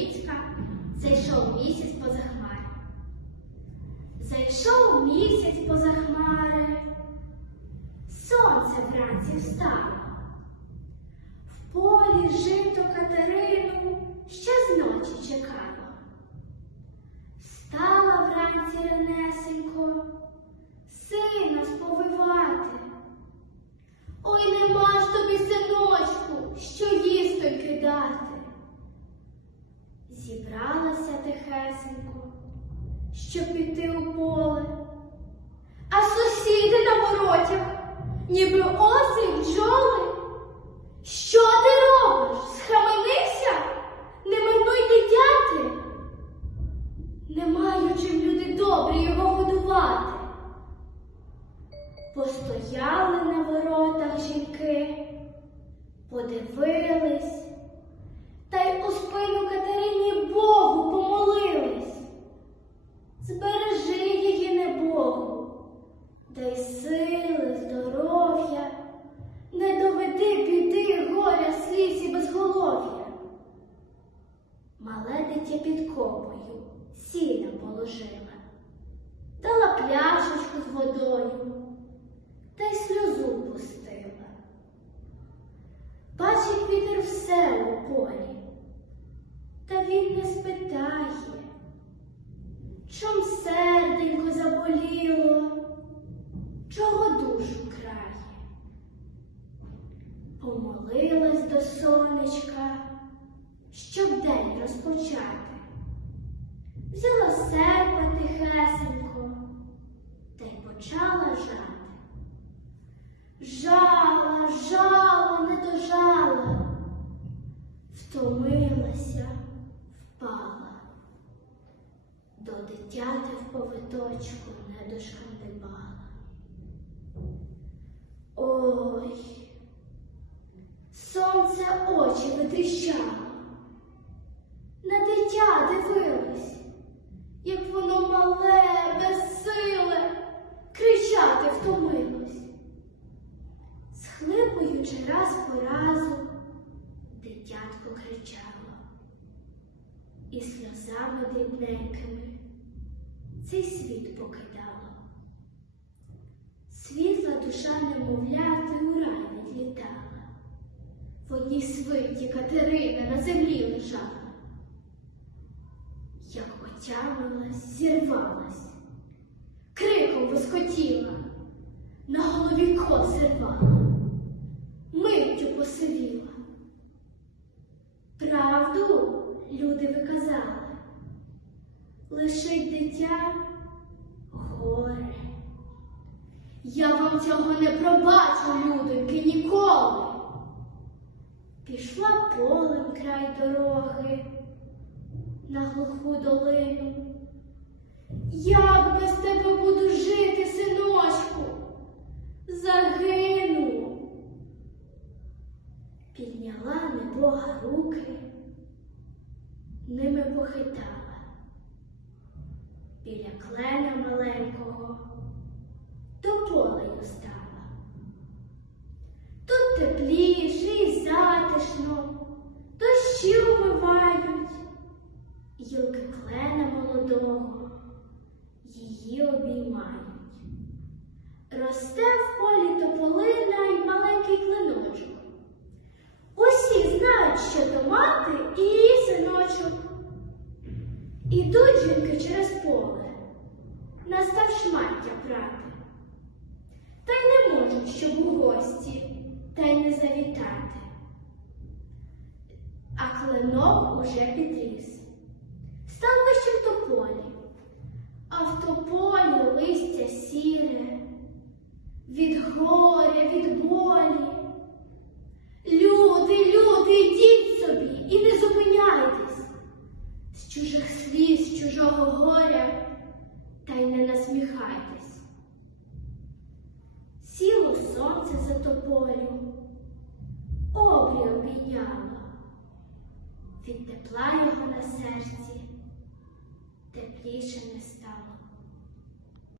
Мрицька, зайшов місяць поза хмари. Зайшов місяць поза хмари, сонце вранці встало. В полі жито Катерину ще зночі чекало. Стала вранці ранесенько, сина сповивати. Ой, нема ж тобі, синочку, що їсти кидати. Зібралася тихесенько, щоб піти у поле. А сусіди на воротях, ніби оси й бджоли. Що ти робиш? Схаменився? Не минуй дитяти. Не маю чим люди добрі його годувати. Постояли на воротах жінки, подивились, водою та й сльозу пустила. Бачить вітер все у полі, та він не спитає, почала жати. Жала, жала, не дожала, втомилася, впала. До дитяти в повиточку не дошкандибала. Ой, сонце очі витріщало, на дитя дивилась, як воно мале, кричати втомилось. Схлипуючи раз по разу, дитятко кричало, і сльозами дрібненькими цей світ покидало. Світла душа немовляти у рай відлітала. В одній свиті Катерина на землі лежала. Як отямилась, зірвалась, криком восхотіла, на голові кот зірвала, миттю посивіла. Правду люди виказали, лишить дитя горе. Я вам цього не пробачу, людоньки, ніколи. Пішла полем край дороги на глуху долину. Як без ними похитала. Біля клена маленького до полею стала. Тут тепліше і затишно, дощі умивають, гілки клена молодого її обіймають. Росте в полі тополина й маленький клиночок. Ідуть жінки через поле, настав шмаття прати. Та й не можуть, щоб у гості, та й не завітати. А клинок уже підріс. Став вищим тополі, а в тополі листя сіре, від горя, від болі. Люди, люди, йдіть собі і не зупиняйтесь. З чужих сліз, з чужого горя, та й не насміхайтесь. Сіло сонце за тополю, обрій обійняло, від тепла його на серці тепліше не стало.